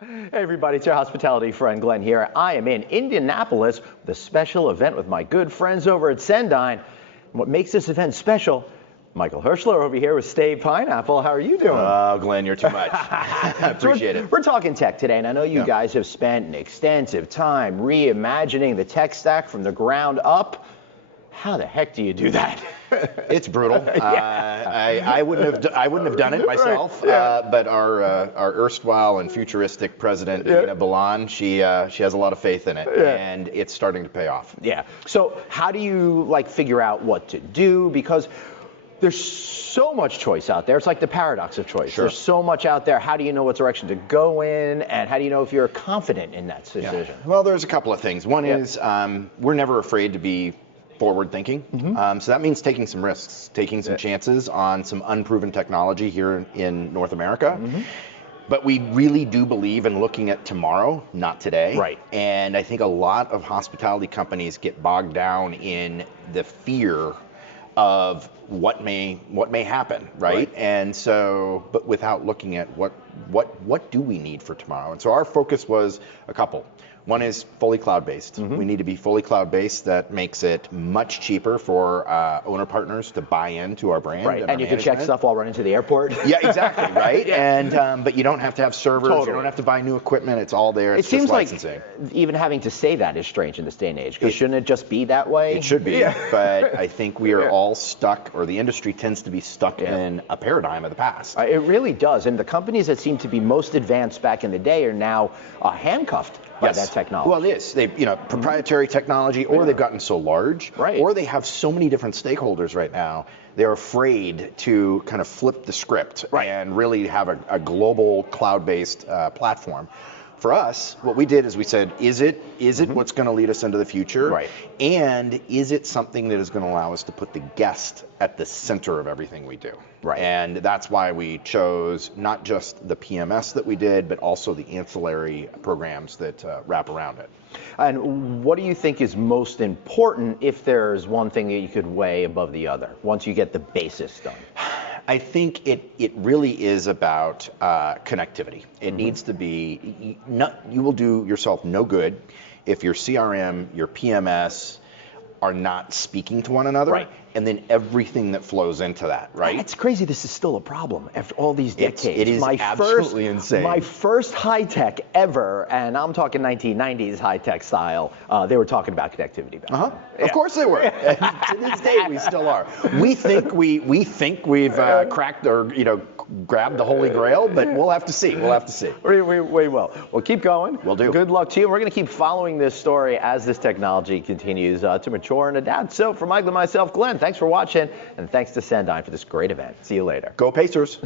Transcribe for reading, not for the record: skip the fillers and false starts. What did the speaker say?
Hey everybody, it's your hospitality friend Glenn here. I am in Indianapolis with a special event with my good friends over at Cendyn. What makes this event special? Michael Hirschler over here with Staypineapple. How are you doing? Oh, Glenn, you're too much. I appreciate it. We're talking tech today, and I know you guys have spent an extensive time reimagining the tech stack from the ground up. How the heck do you do that? It's brutal. I wouldn't have done it myself. But our erstwhile and futuristic president, Dina Balan, she has a lot of faith in it, and it's starting to pay off. Yeah. So how do you figure out what to do? Because there's so much choice out there. It's like the paradox of choice. Sure. There's so much out there. How do you know what direction to go in, and how do you know if you're confident in that decision? Yeah. Well, there's a couple of things. One is we're never afraid to be forward thinking. So that means taking some risks, taking some chances on some unproven technology here in North America. But we really do believe in looking at tomorrow, not today. Right. And I think a lot of hospitality companies get bogged down in the fear of what may happen, right? And so, but without looking at what do we need for tomorrow? And so our focus was a couple. One is fully cloud-based. We need to be fully cloud-based. That makes it much cheaper for owner partners to buy into our brand. Right, and you can check stuff while running to the airport. Yeah, exactly, right? And but you don't have to have servers. You don't have to buy new equipment. It's all there. It's seems just licensing. Like even having to say that is strange in this day and age, because shouldn't it just be that way? It should be, but I think we are all stuck, or the industry tends to be stuck in a paradigm of the past. It really does, and the companies that seem to be most advanced back in the day are now handcuffed by that technology. Well, it is. They, proprietary technology, or they've gotten so large, or they have so many different stakeholders right now. They're afraid to kind of flip the script and really have a global cloud-based platform. For us, what we did is we said, is it what's going to lead us into the future? Right. And is it something that is going to allow us to put the guest at the center of everything we do? Right. And that's why we chose not just the PMS that we did, but also the ancillary programs that wrap around it. And what do you think is most important, if there's one thing that you could weigh above the other, once you get the basis done? I think it really is about connectivity. It needs to be, you will do yourself no good if your CRM, your PMS are not speaking to one another. Right. And then everything that flows into that, right? It's crazy this is still a problem after all these decades. It is absolutely insane. My first high-tech ever, and I'm talking 1990s high-tech style, they were talking about connectivity back then. Of course they were. To this day, we still are. We think we've cracked or grabbed the Holy Grail, but we'll have to see. We'll have to see. We will. Well, keep going. We'll do. Good luck to you. We're going to keep following this story as this technology continues to mature and adapt. So for Michael and myself, Glenn, thanks for watching, and thanks to Cendyn for this great event. See you later. Go Pacers.